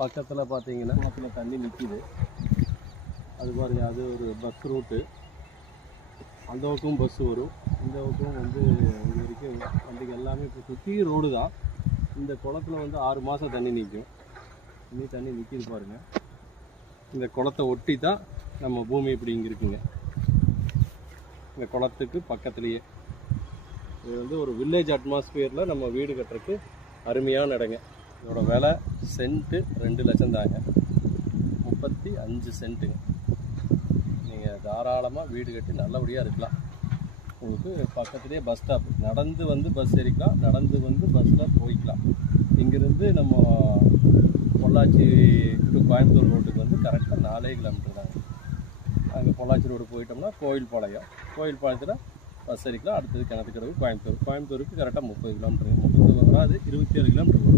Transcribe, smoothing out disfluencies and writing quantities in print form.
பக்கத்தில் பார்த்தீங்கன்னா பக்கத்தில் தண்ணி நிற்கிது. அது பாருங்கள், அது ஒரு பஸ் ரூட்டு. அந்த பக்கம் பஸ் வரும், இந்த பக்கம் வந்து இது வரைக்கும் வண்டிக்கு எல்லாமே இப்போ சுற்றி ரோடு தான். இந்த குளத்துல வந்து 6 மாதம் தண்ணி நிற்கும். இன்னும் தண்ணி நிற்கிது பாருங்கள். இந்த குளத்தை ஒட்டி தான் நம்ம பூமி இப்படி இங்கே இருக்குங்க. இந்த குளத்துக்கு பக்கத்துலேயே இது வந்து ஒரு வில்லேஜ் அட்மாஸ்பியரில் நம்ம வீடு கட்டுறதுக்கு அருமையான இடங்க. இதோட விலை சென்ட்டு 2 லட்சம் தாங்க, 35 சென்ட்டுங்க. நீங்கள் தாராளமாக வீடு கட்டி நல்லபடியாக இருக்கலாம். உங்களுக்கு பக்கத்துலேயே பஸ் ஸ்டாப், நடந்து வந்து பஸ் ஏறிக்கலாம், நடந்து வந்து பஸ்ஸில் போய்க்கலாம். இங்கேருந்து நம்ம பொள்ளாச்சி டு கோயம்புத்தூர் ரோட்டுக்கு வந்து கரெக்டாக 4 கிலோமீட்டர் தாங்க. அங்கே பொள்ளாச்சி ரோடு போயிட்டோம்னா கோயில்பாளையம், கோயில்பாளையத்தில் பஸ் ஏறிக்கலாம். அடுத்தது கிணத்துக்கடவு, கோயம்புத்தூருக்கு கரெக்டாக 30 கிலோமீட்டருங்க. 30 வராது, 27 கிலோமீட்டர்.